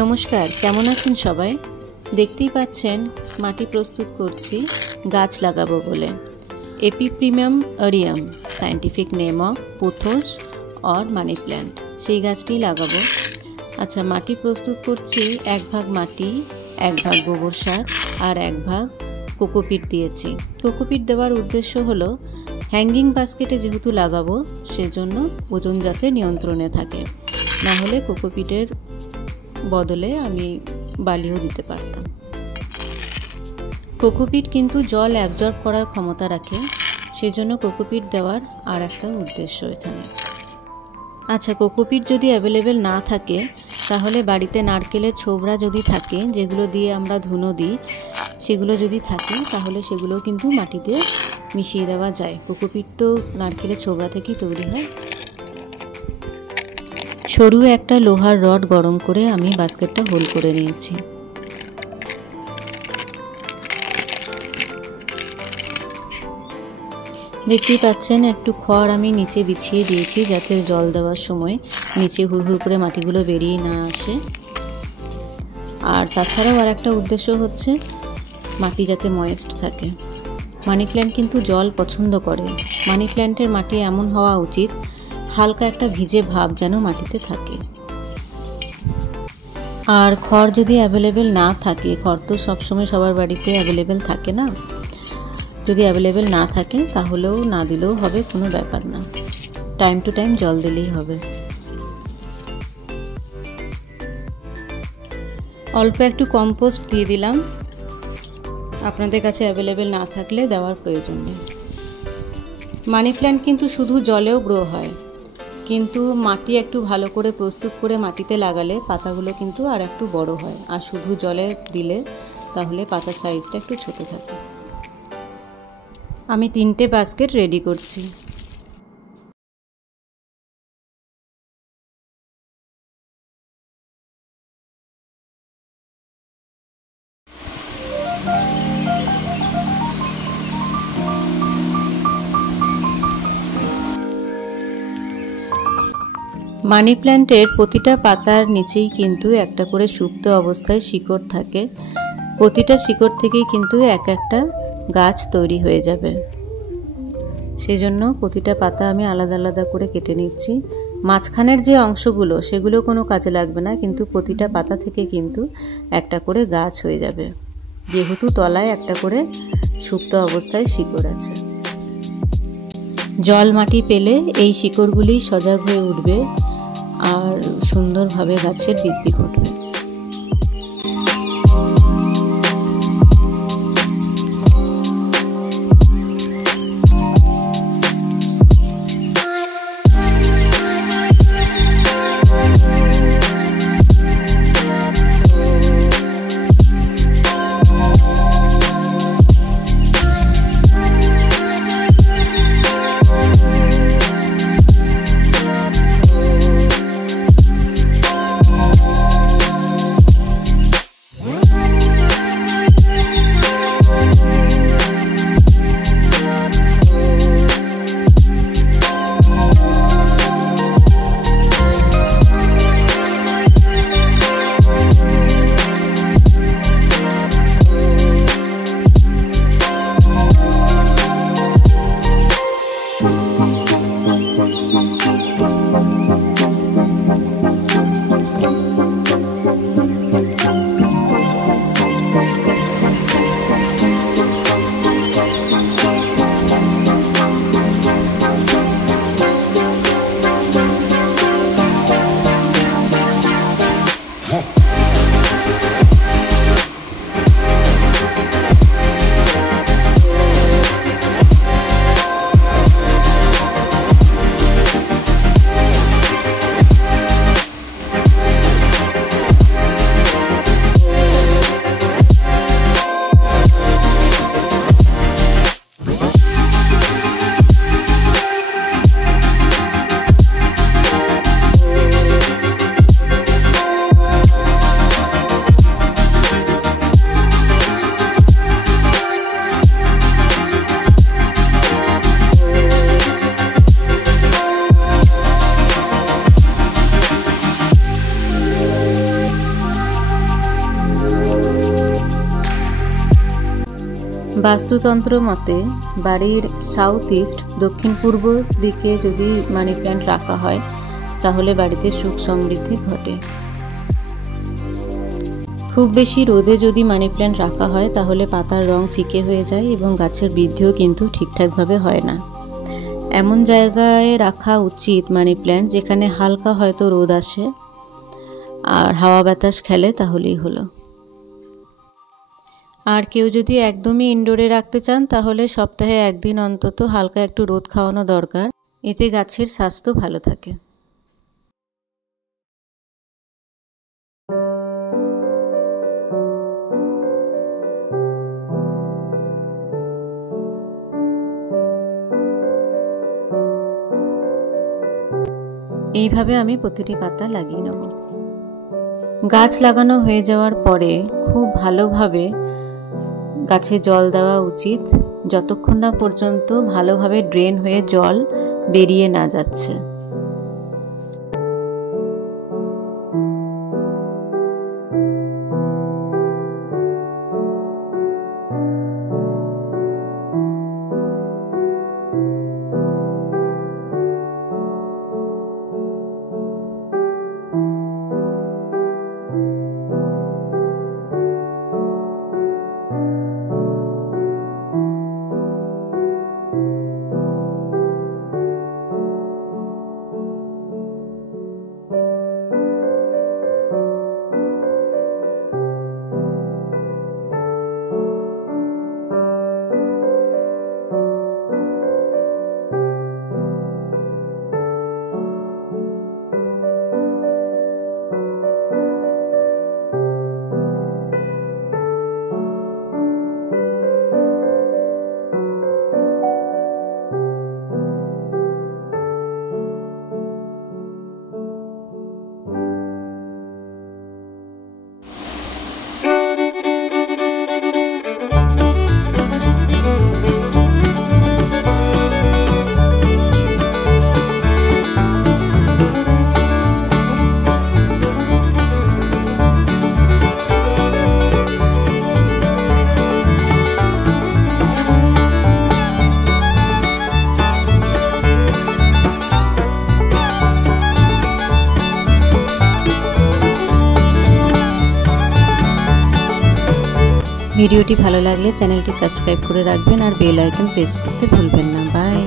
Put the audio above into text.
নমস্কার, কেমন আছেন সবাই? দেখতেই পাচ্ছেন মাটি প্রস্তুত করছি গাছ লাগাবো বলে। Epipremnum aureum, scientific name of pothos or money plant, সেই গাছটি লাগাবো। আচ্ছা, মাটি প্রস্তুত করছি 1 ভাগ মাটি, 1 ভাগ গোবর সার আর 1 ভাগ কোকোপিট দিয়েছি। কোকোপিট দেওয়ার উদ্দেশ্য হলো হ্যাঙ্গিং বাস্কেটে যেহেতু লাগাবো সেজন্য ওজন যাতে নিয়ন্ত্রণে থাকে, না হলে কোকোপিটের বদলে আমি বালিও দিতে পারতাম। কোকোপিট কিন্তু জল অ্যাবজর্ব করার ক্ষমতা রাখে, সেজন্য কোকোপিট দেওয়ার আর একটা উদ্দেশ্য এখানে। আচ্ছা, কোকোপিট যদি অ্যাভেলেবেল না থাকে তাহলে বাড়িতে নারকেলের ছোবড়া যদি থাকে, যেগুলো দিয়ে আমরা ধুনো দিই, সেগুলো যদি থাকে তাহলে সেগুলো কিন্তু মাটিতে মিশিয়ে দেওয়া যায়। কোকোপিট তো নারকেলের ছোবড়া থেকেই তৈরি হয়। সরু একটা লোহার রড গরম করে আমি বাস্কেটটা হোল করে নিয়েছি। দেখতেই পাচ্ছেন একটু খড় আমি নিচে বিছিয়ে দিয়েছি, যাতে জল দেওয়ার সময় নিচে হুড়হুড় করে মাটিগুলো বেরিয়ে না আসে। আর তাছাড়াও আর একটা উদ্দেশ্য হচ্ছে মাটি যাতে ময়েস্ট থাকে। মানি প্ল্যান্ট কিন্তু জল পছন্দ করে। মানি প্ল্যান্টের মাটি এমন হওয়া উচিত হালকা একটা ভিজে ভাব যেন মাটিতে থাকে। আর খড় যদি অ্যাভেলেবেল না থাকে, খড় তো সবসময় সবার বাড়িতে অ্যাভেলেবেল থাকে না, যদি অ্যাভেলেবেল না থাকে তাহলেও না দিলেও হবে, কোনো ব্যাপার না, টাইম টু টাইম জল দিলেই হবে। অল্প একটু কম্পোস্ট দিয়ে দিলাম, আপনাদের কাছে অ্যাভেলেবেল না থাকলে দেওয়ার প্রয়োজন নেই। মানি প্ল্যান্ট কিন্তু শুধু জলেও গ্রো হয়, কিন্তু মাটি একটু ভালো করে প্রস্তুত করে মাটিতে লাগালে পাতাগুলো কিন্তু আর একটু বড় হয়, আর শুধু জলে দিলে তাহলে পাতার সাইজটা একটু ছোট থাকে। আমি 3টে বাস্কেট রেডি করছি। মানি প্ল্যান্টের প্রতিটা পাতার নিচেই কিন্তু একটা করে সুপ্ত অবস্থায় শিকড় থাকে। প্রতিটা শিকড় থেকেই কিন্তু এক একটা গাছ তৈরি হয়ে যাবে, সেজন্য প্রতিটা পাতা আমি আলাদা আলাদা করে কেটে নিচ্ছি। মাঝখানের যে অংশগুলো সেগুলো কোনো কাজে লাগবে না, কিন্তু প্রতিটা পাতা থেকে কিন্তু একটা করে গাছ হয়ে যাবে, যেহেতু তলায় একটা করে সুপ্ত অবস্থায় শিকড় আছে। জল মাটি পেলে এই শিকড়গুলি সজাগ হয়ে উঠবে আর সুন্দরভাবে গাছের বৃদ্ধি ঘটবে। বাস্তুতন্ত্র মতে বাড়ির সাউথ ইস্ট দক্ষিণ পূর্ব দিকে যদি মানি প্ল্যান্ট রাখা হয় তাহলে বাড়িতে সুখ সমৃদ্ধি ঘটে। খুব বেশি রোদে যদি মানি প্ল্যান্ট রাখা হয় তাহলে পাতার রং ফিকে হয়ে যায় এবং গাছের বৃদ্ধিও কিন্তু ঠিকঠাকভাবে হয় না। এমন জায়গায় রাখা উচিত মানি প্ল্যান্ট যেখানে হালকা হয়তো রোদ আসে আর হাওয়া বাতাস খেলে, তাহলেই হলো। আর কেউ যদি একদমই ইনডোরে রাখতে চান তাহলে সপ্তাহে একদিন অন্তত হালকা একটু রোদ খাওয়ানো দরকার, এতে গাছের স্বাস্থ্য ভালো থাকে। এইভাবে আমি প্রতিটি পাতা লাগিয়ে নেব। গাছ লাগানো হয়ে যাওয়ার পরে খুব ভালোভাবে গাছে জল দেওয়া উচিত, যতক্ষণ না পর্যন্ত ভালোভাবে ড্রেন হয়ে জল বেরিয়ে না যাচ্ছে। ভিডিওটি ভালো লাগলে চ্যানেলটি সাবস্ক্রাইব করে রাখবেন আর বেল আইকন প্রেস করতে ভুলবেন না। বাই।